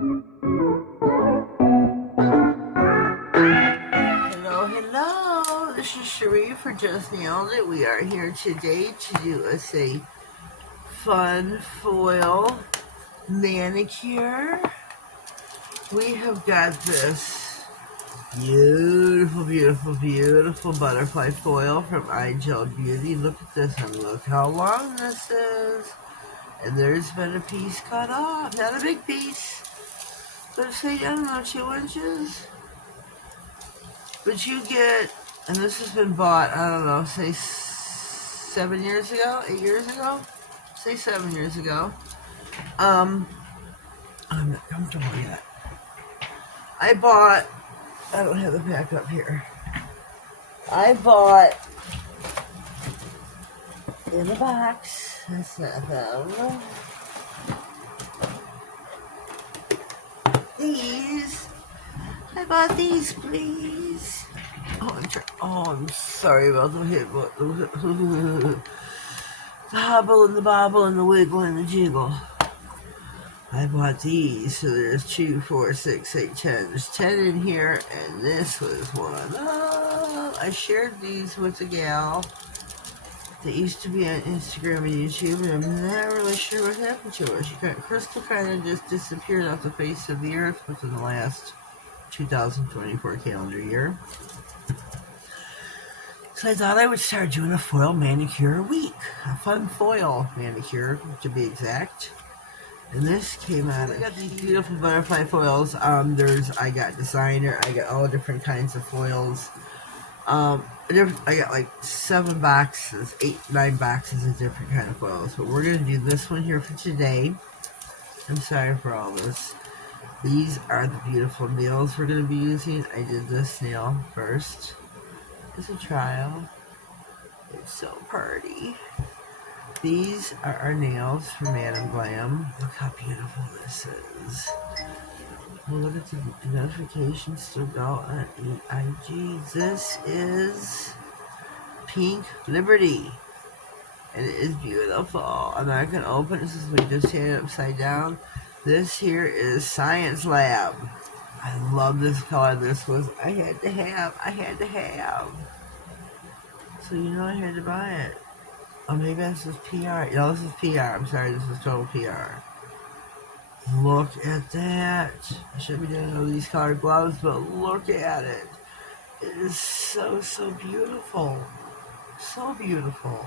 Hello, this is Cherie for Just Nailed It. We are here today to do us a fun foil manicure. We have got this beautiful, beautiful, beautiful butterfly foil from Igel Beauty. Look at this and look how long this is. And there's been a piece cut off. Not a big piece, but say, I don't know, 2 inches. But you get, and this has been bought, I don't know, say 7 years ago, 8 years ago? Say 7 years ago. I'm not comfortable yet. I bought, I don't have the pack up here. I bought in a box, that's not them. These. I bought these, please. I'm sorry about the hit, but the hobble and the bobble and the wiggle and the jiggle. I bought these, so there's 2, 4, 6, 8, 10. There's 10 in here, and this was one. Oh, I shared these with a gal that used to be on Instagram and YouTube, and I'm not really sure what happened to her. Crystal kind of just disappeared off the face of the earth within the last 2024 calendar year. So I thought I would start doing a foil manicure a week. A fun foil manicure, to be exact. And this came out. I got these beautiful butterfly foils. I got designer. I got all different kinds of foils. I got like 7 boxes, 8, 9 boxes of different kind of foils. But we're gonna do this one here for today. I'm sorry for all this. These are the beautiful nails we're going to be using. I did this nail first as a trial. It's so pretty. These are our nails from Glam. Look how beautiful this is. Well, look at the notifications still go on EIG. This is Pink Liberty. And it is beautiful. I'm not going to open it since we just had it upside down. This here is Science Lab. I love this color. This was, I had to have. So you know I had to buy it. Oh, maybe this is PR. No, this is PR. I'm sorry, this is total PR. Look at that. I should be doing all these colored gloves, but look at it. It is so, so beautiful. So beautiful.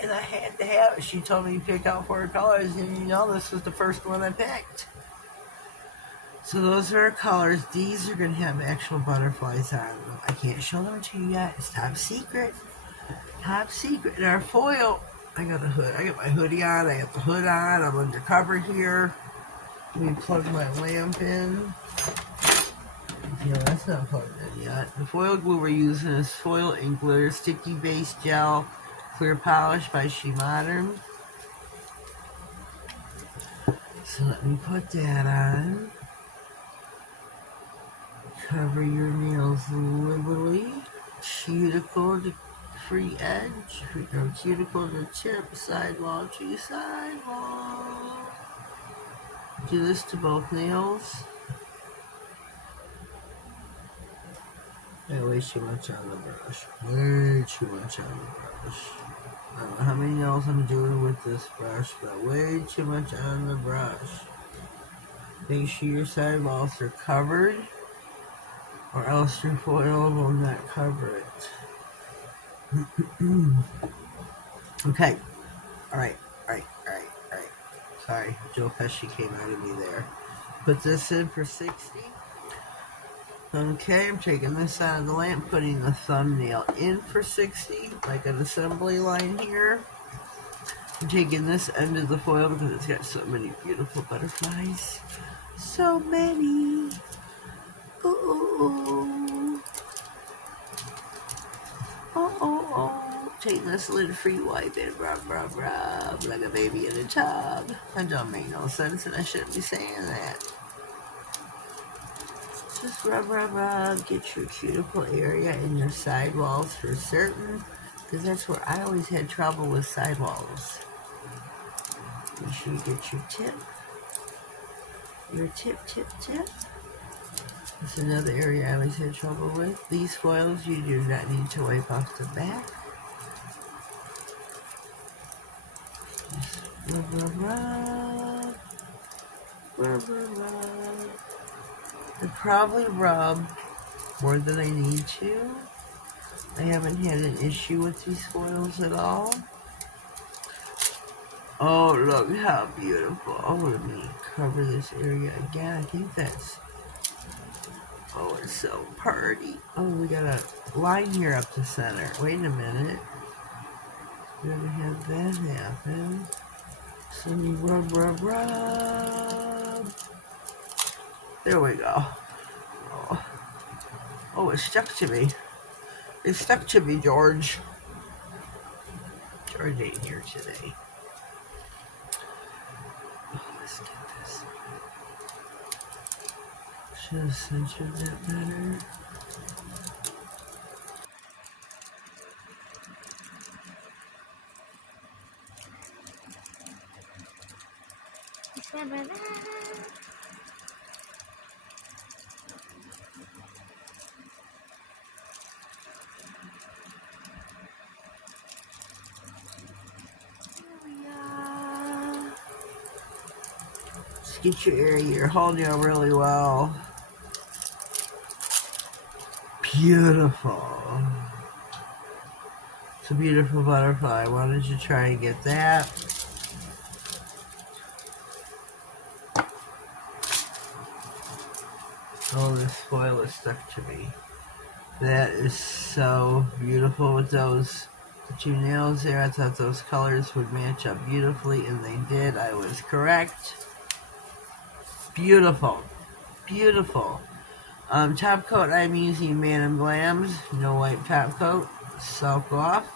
And I had to have it. She told me to pick out 4 colors, and you know this was the first one I picked. So those are our colors. These are going to have actual butterflies on them. I can't show them to you yet. It's top secret. Top secret. And our foil, I got a hood. I got my hoodie on. I got the hood on. I'm undercover here. Let me plug my lamp in. Yeah, that's not plugged in yet. The foil glue we're using is foil and glitter sticky base gel. Clear polish by She Modern. So let me put that on. Cover your nails liberally. Cuticle to free edge. Or cuticle to tip. Sidewall to sidewall. Do this to both nails. Way too much on the brush. Way too much on the brush. I don't know how many nails I'm doing with this brush, but way too much on the brush. Make sure your sidewalls are covered, or else your foil will not cover it. Okay. Alright. Sorry, Joe Pesci came out of me there. Put this in for 60. Okay, I'm taking this out of the lamp, putting the thumbnail in for 60, like an assembly line here. I'm taking this end of the foil because it's got so many beautiful butterflies. So many. Ooh. Oh. Take this lid free wipe and rub, like a baby in a tub. That don't make no sense, and I shouldn't be saying that. Just rub, get your cuticle area in your sidewalls for certain, because that's where I always had trouble with sidewalls. Make sure you get your tip your tip. That's another area I always had trouble with. These foils you do not need to wipe off the back. Just rub. I probably rub more than I need to. I haven't had an issue with these foils at all. Oh, look how beautiful. Oh, let me cover this area again. I think that's... Oh, it's so pretty. Oh, we got a line here up the center. Wait a minute. We're going to have that happen. So we rub. There we go. Oh, it stuck to me. It stuck to me, George. George ain't here today. Oh, let's get this. Should have censored that better. Get your area, you're holding it really well. Beautiful. It's a beautiful butterfly. Why don't you try and get that? Oh, this foil is stuck to me. That is so beautiful with those two nails there. I thought those colors would match up beautifully, and they did. I was correct. Beautiful. Top coat, I'm using Man & Glam's No Wipe Top Coat. Soak off.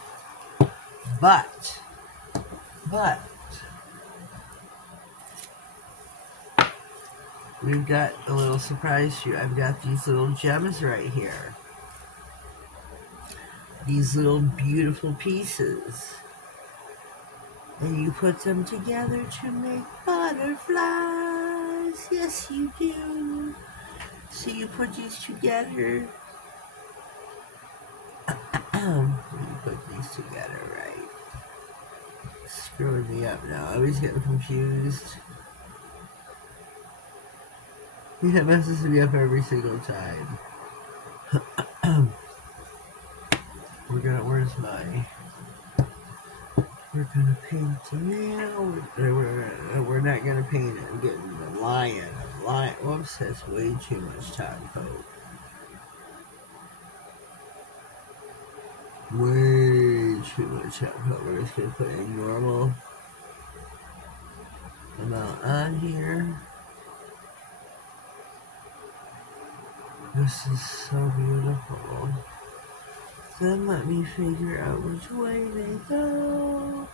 But, we've got a little surprise for you. I've got these little gems right here. These little beautiful pieces. And you put them together to make butterflies. Yes, you do. So you put these together. You put these together, right? Screwing me up now. I always get confused. Yeah, it messes me up every single time. We're gonna paint the nail. We're not gonna paint it. I'm getting the lion. Whoops, that's way too much top coat. Way too much top coat. We're just gonna put a normal amount on here. This is so beautiful. Then let me figure out which way they go.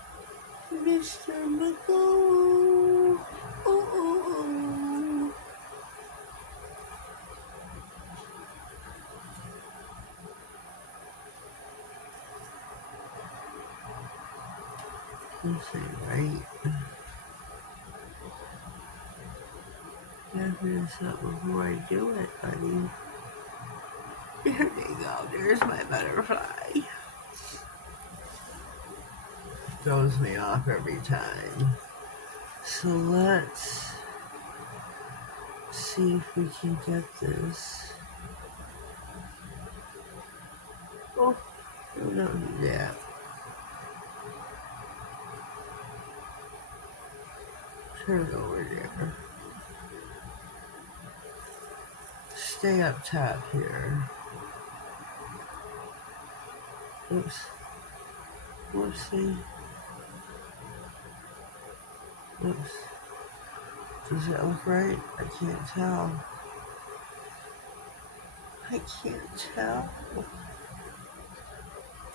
Mr. McGo. Oh. This ain't right. Gotta this up before I do it, buddy. There they go. There's my butterfly. Throws me off every time. So let's see if we can get this. Oh, we don't do that. Turn it over there. Stay up top here. Oops. Whoopsie. Oops. Does that look right? I can't tell.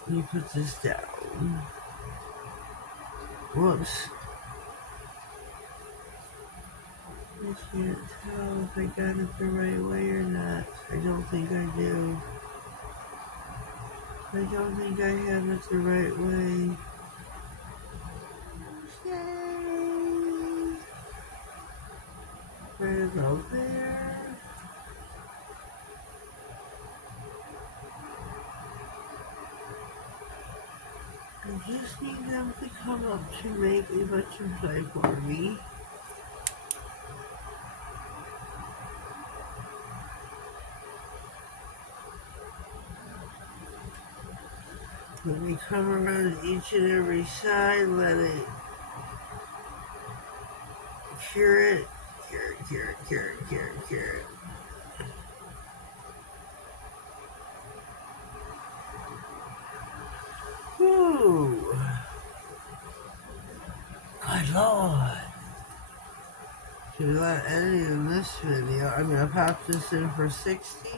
Let me put this down. Whoops. I can't tell if I got it the right way or not. I don't think I do. I don't think I have it the right way. Yay! right about there. I just need them to come up to make a butterfly for me. Let me come around each and every side, let it cure it, cure it. Whew. Good Lord. Should we let editing in this video? I'm going to pop this in for 60.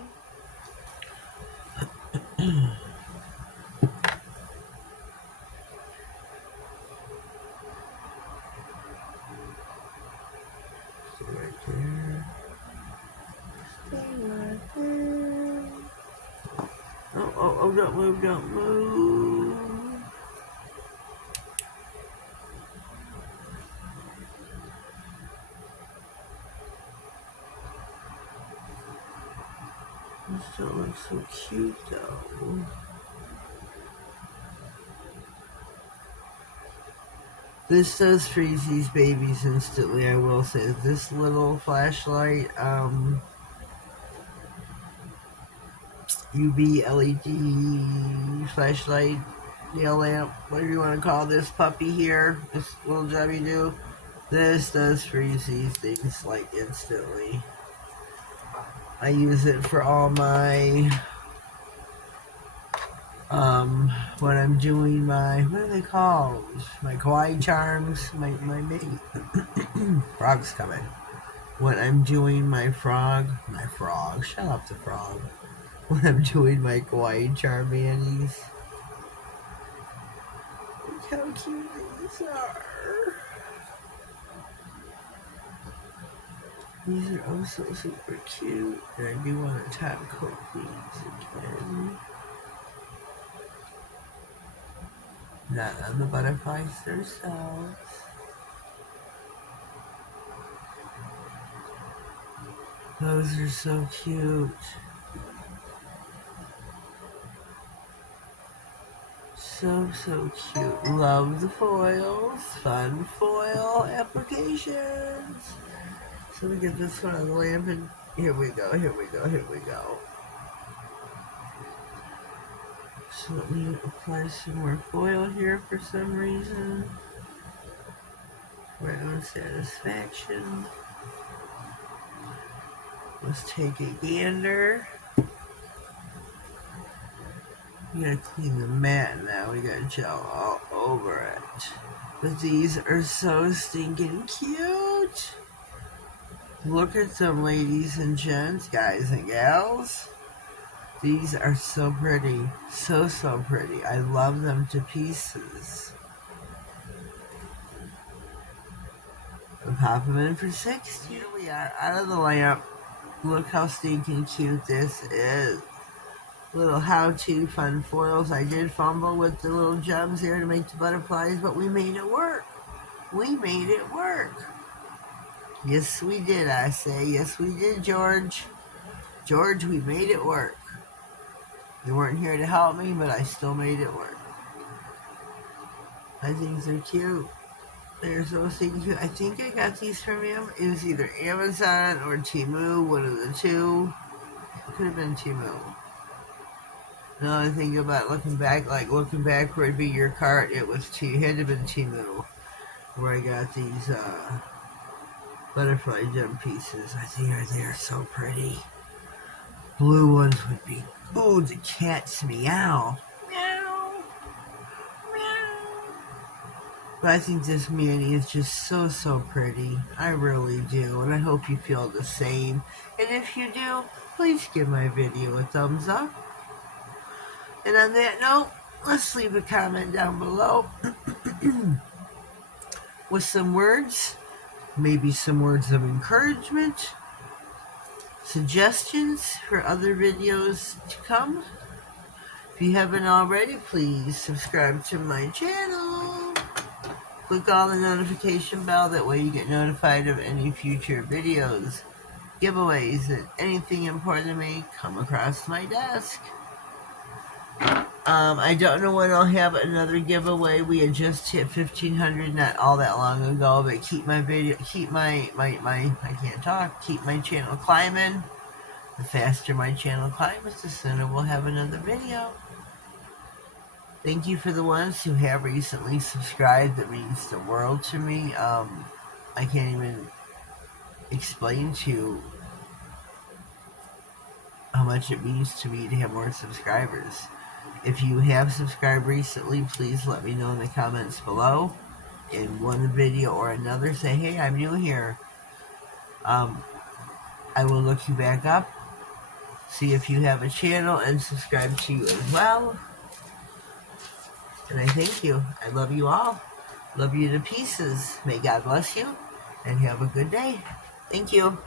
Stay right there. Stay right there. Oh, don't move, don't move. This don't look so cute though. This does freeze these babies instantly, I will say. This little flashlight, UV LED flashlight, nail lamp, whatever you want to call this puppy here, this little jobby do. This does freeze these things like instantly. I use it for all my, when I'm doing my, what are they called? My kawaii charms, my frog's coming. When I'm doing my frog, shut up the frog. When I'm doing my kawaii charm mannies. Look how cute these are. These are also super cute, and I do want to top coat these again. Not on the butterflies themselves. Those are so cute. So cute. Love the foils. Fun foil applications. So we get this one on the lamp, and here we go. So let me apply some more foil here for some reason. Right on satisfaction. Let's take a gander. We gotta clean the mat now. We got gel all over it. But these are so stinking cute. Look at them, ladies and gents, guys and gals. These are so pretty. So pretty. I love them to pieces. I'll pop them in for 60. Here we are, out of the lamp. Look how stinking cute this is. Little how-to fun foils. I did fumble with the little gems here to make the butterflies, but we made it work. We made it work. Yes, we did, I say. Yes, we did, George. George, we made it work. You weren't here to help me, but I still made it work. I think they're cute. They're so stinking cute. I think I got these from him. It was either Amazon or Temu, one of the two. It could have been Temu. Now I think about looking back where it'd be your cart, it was had to have been Temu, where I got these butterfly gem pieces. I think they are so pretty. Blue ones would be, oh, the cats meow. Meow. Meow. But I think this Manny is just so pretty. I really do, and I hope you feel the same. And if you do, please give my video a thumbs up. And on that note, let's leave a comment down below with some words, maybe some words of encouragement, suggestions for other videos to come. If you haven't already, please subscribe to my channel. Click on the notification bell, that way you get notified of any future videos, giveaways, and anything important to me come across my desk. I don't know when I'll have another giveaway. We had just hit 1,500 not all that long ago, but keep my channel climbing. The faster my channel climbs, the sooner we'll have another video. Thank you for the ones who have recently subscribed. That means the world to me. I can't even explain to you how much it means to me to have more subscribers. If you have subscribed recently, please let me know in the comments below. In one video or another, say, hey, I'm new here. I will look you back up, see if you have a channel, and subscribe to you as well. And I thank you. I love you all. Love you to pieces. May God bless you, and have a good day. Thank you.